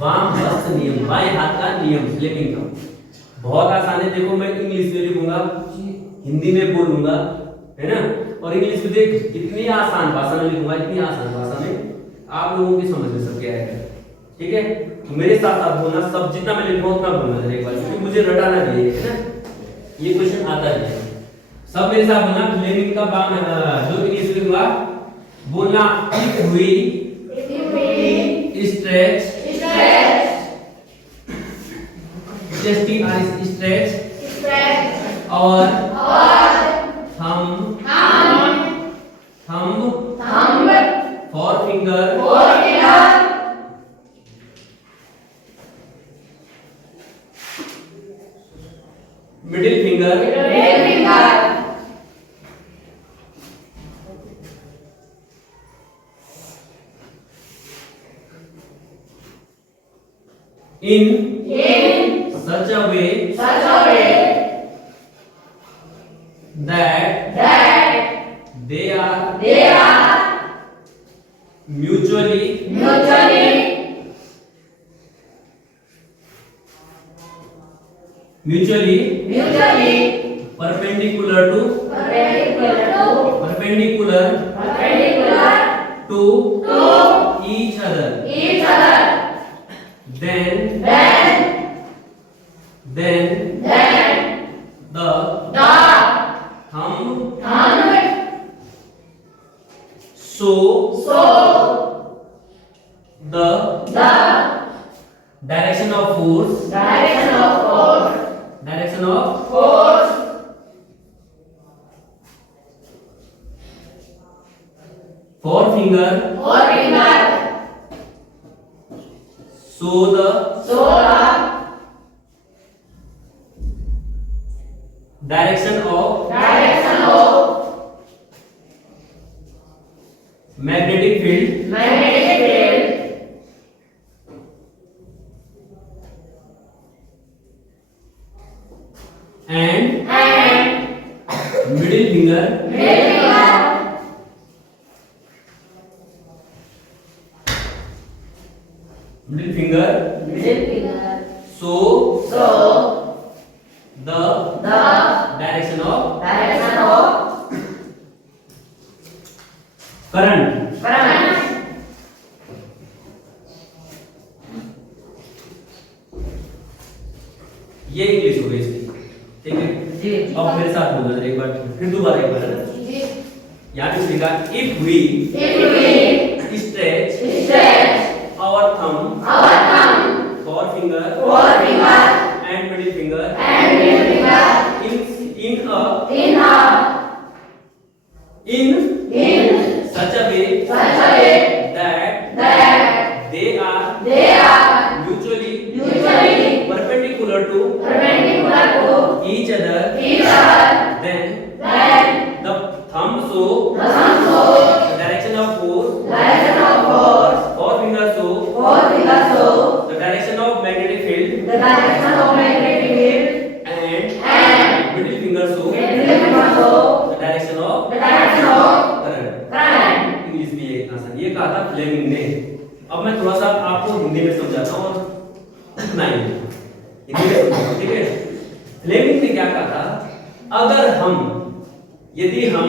वाम हस्त नियम, बाएं हाथ का नियम फ्लेमिंग का। बहुत आसान है। देखो मैं इंग्लिश में लिखूंगा, हिंदी में बोलूंगा, है ना। और इंग्लिश में देख कितनी आसान भाषा में लिखूंगा, इतनी आसान भाषा में आप लोगों की समझ में सब क्या है। ठीक है, तो मेरे साथ आप बोलना, सब जितना मैं लिखूंगा उतना बोलना है एक बार, क्योंकि मुझे रटाना भी है ना, ये क्वेश्चन आता है। सब मेरे साथ बोलना, फ्लेमिंग का बाम जो इंग्लिश लिखूंगा बोलना, इफ वी स्ट्रेच स्ट्रेच और हम four finger middle finger in such a way that they are mutually perpendicular to each other, then the thumb so the direction of force forefinger so the direction of magnetic field and middle finger so the direction of current। ये English हो गई इसकी, ठीक है जी। अब मेरे साथ बोलना एक बार, फिर दोबारा एक बार है ना। यहाँ पे लिखा if we stretch our thumb forefinger and middle finger in such a way that they are mutually perpendicular to each other, then the thumb show the direction of force, forefinger show the direction of magnetic field, and middle finger show the direction of current। English भी एक आसान, ये कहा था Fleming ने। अब मैं थोड़ा सा आपको हिंदी में समझाता हूँ, और इतना ही हिंदी में समझाता, ठीक है। फ्लेमिंग ने क्या कहा था, यदि हम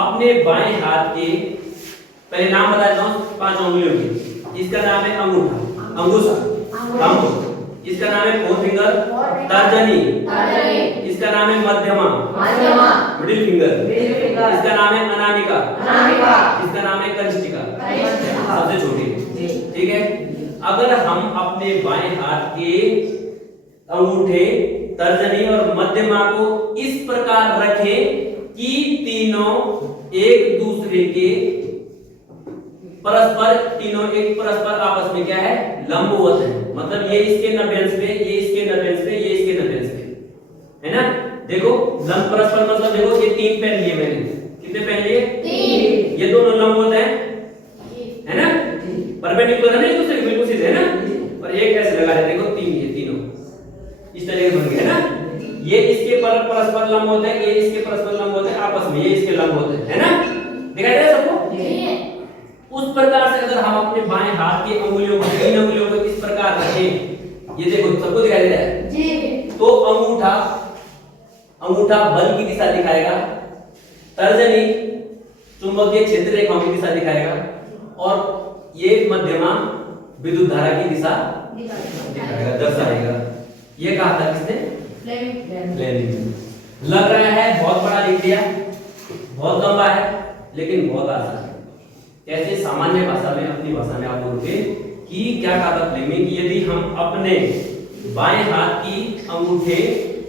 अपने बाएं हाथ के, पहले नाम बताता हूँ 5 उंगलियों की, इसका नाम है अंगूठा, इसका नाम है फोरफिंगर, तर्जनी, इसका नाम है मध्यमा, मिडिल फिंगर, इसका नाम है अनामिका, इसका नाम है कनिष्ठिका, सबसे छोटी। ठीक है, अगर हम अपने बाएं हाथ के अंगूठे, तर्जनी और मध्यमा को इस प्रकार रखें कि तीनों एक दूसरे के परस्पर आपस में क्या है, लंबवत है। मतलब ये इसके 90 अंश पे, ये इसके 90 अंश पे, ये इसके 90 अंश पे, है ना। देखो लंब परस्पर मतलब देखो ये 3 पेन लिए मैंने, कितने पेन लिए? 3। ये दोनों लंबवत है ना, परपेंडिकुलर है ना एक दूसरे के, बिल्कुल सीधे है ना। और एक ऐसे लगा रहे, देखो 3, ये तीनों इस तरह के बन गए ना। ये इसके परस्पर लंबवत है, ये इसके परस्पर लंबवत है आपस में, ये इसके लंबवत है ना। दिखाई दे रहा है सबको? उस प्रकार से अगर हम अपने बाएं हाथ की अंगुलियों को, 3 अंगुलियों को इस प्रकार प्रकार रखें, ये देखो सबको दिखाई दे रहा है जी। तो अंगूठा बल की दिशा दिखाएगा, तर्जनी चुंबकीय क्षेत्र रेखाओं की दिशा दिखाएगा और ये मध्यमा विद्युत धारा की दिशा दिखाएगा, दर्शाएगा। ये कहा था किसने? फ्लेमिंग। लग रहा है बहुत बड़ा लिख दिया, बहुत लंबा है लेकिन बहुत आसान है। कैसे? सामान्य भाषा में, अपनी भाषा में आप बोलोगे कि क्या कहा था फ्लेमिंग, यदि हम अपने बाएं हाथ की अंगूठे,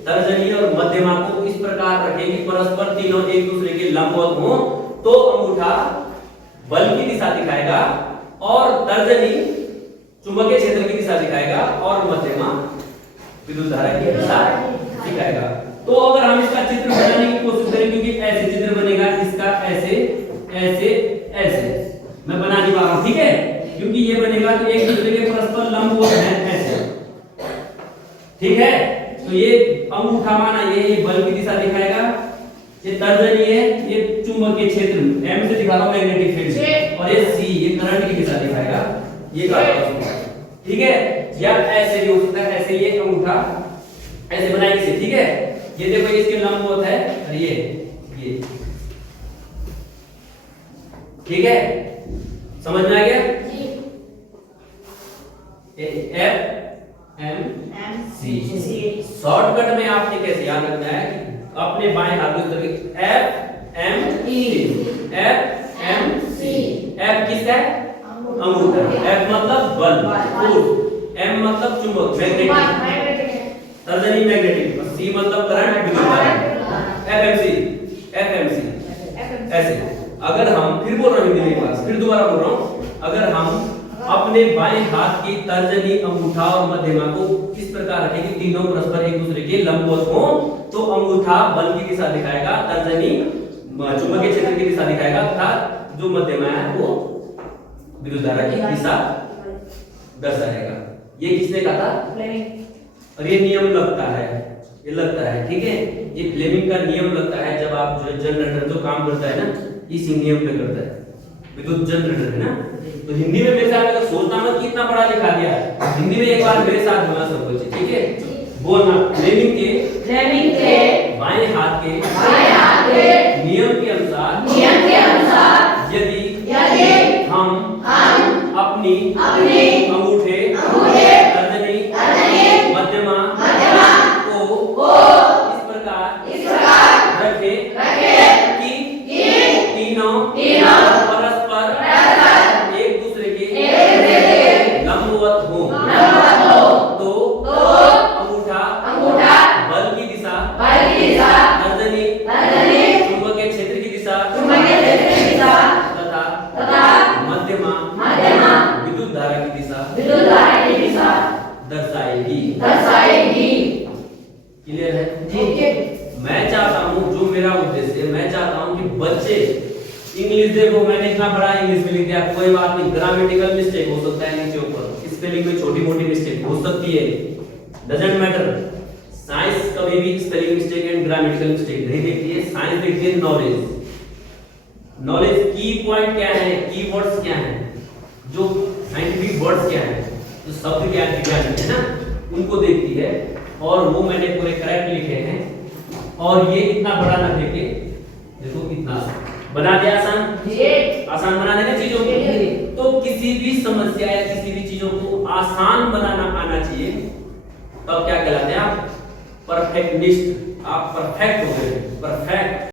तर्जनी और मध्यमा को इस प्रकार रखें कि परस्पर तीनों एक दूसरे के लंबवत हो, तो अंगूठा बल की दिशा दिखाएगा और तर्जनी चुंबकीय क्षेत्र की दिशा दिखाएगा और मध्यमा विद्युत धारा की दिशा दिखाएगा। तो अगर हम इसका चित्र बनाने की कोशिश करें, क्योंकि ऐसे चित्र बनेगा, इसका ऐसे ऐसे ऐसे मैं बना नहीं पा रहा हूं, ठीक है, क्योंकि ये बनेगा तो एक दूसरे के परस्पर लंबवत है ऐसे, ठीक है। तो ये अंगूठा माना ये बल की दिशा दिखाएगा, ये तर्जनी है, ये चुंबकीय क्षेत्र एम से दिखा रहा हूं मैग्नेटिक फील्ड, और ये सी ये करंट की दिशा दिखाएगा, ये कहा, ठीक है। या ऐसे भी हो सकता है, ऐसे ये अंगूठा ऐसे बनाएंगे इसे, ठीक है। ये देखो इसके लंबवत है और ये ठीक है, समझ में आ गया? जी। F M C. शॉर्टकट में आपने कैसे याद रखना है कि अपने बाएं हाथ को इस तरह F M C, F M C. F किसका है? अंगूठा। एफ मतलब बल, फोर्स, एम मतलब चुंबक मैग्नेटिक, तर्जनी मैग्नेटिक, और सी मतलब करंट विद्युत धारा। एफएमसी ऐसे। अगर हम फिर बोल रहा हूं हिंदी में, फिर दोबारा बोल रहा हूं, अगर हम अपने बाएं हाथ की तर्जनी, अंगूठा और मध्यमा को इस प्रकार रखें कि तीनों परस्पर एक दूसरे के लंबवत हो, तो अंगूठा बल की दिशा दिखाएगा, तर्जनी चुंबकीय क्षेत्र की दिशा दिखाएगा तथा जो मध्यमा है वो विद्युत धारा की दिशा दर्शाएगा। ये किसने कहा था? और ये नियम लगता है, ये लगता है, ठीक है। ये फ्लेमिंग का नियम लगता है जब आप जो जनरेटर जो काम करता है ना, इसी नियम पे करता है, विद्युत जनरेटर है ना। तो हिंदी में मेरे साथ अगर सोचना मत कि इतना बड़ा लिखा दिया है, हिंदी में एक बार मेरे साथ बोलना सब कुछ, ठीक है। बोलना, फ्लेमिंग के बाएं हाथ के नियम के अनुसार यदि हम अपनी अंगूठे, तर्जनी, मध्यमा को इस प्रकार रखें कि तीनों परस्पर एक दूसरे के लंबवत हो, तो अंगूठा बल की दिशा, तर्जनी चुंबकीय क्षेत्र की दिशा तथा मध्यमा विद्युत धारा की दिशा दर्शाएगी। क्लियर है? मैं चाहता हूं, जो मेरा उद्देश्य है, मैं चाहता हूं कि बच्चे इंग्लिश, देखो मैंने इतना बड़ा इंग्लिश में लिख दिया, कोई बात नहीं, ग्रामेटिकल मिस्टेक हो सकता है नीचे ऊपर, स्पेलिंग में छोटी मोटी मिस्टेक हो सकती है, डजंट मैटर। साइंस कभी भी spelling mistake and grammatical mistake नहीं देखती है, साइंस देखती है नॉलेज की पॉइंट क्या है, कीवर्ड्स क्या हैं, जो साइंटिफिक वर्ड्स क्या हैं, जो शब्द क्या है ना, उनको देखती है। और वो मैंने पूरे करेक्ट लिखे हैं, और ये इतना बड़ा ना देखे, देखो इतना बना दिया, आसान बना देना चीजों को। तो किसी भी समस्या या किसी भी चीजों को आसान बनाना आना चाहिए, तब क्या कहलाते हैं आप? परफेक्टनिस्ट। आप परफेक्ट हो गए, परफेक्ट।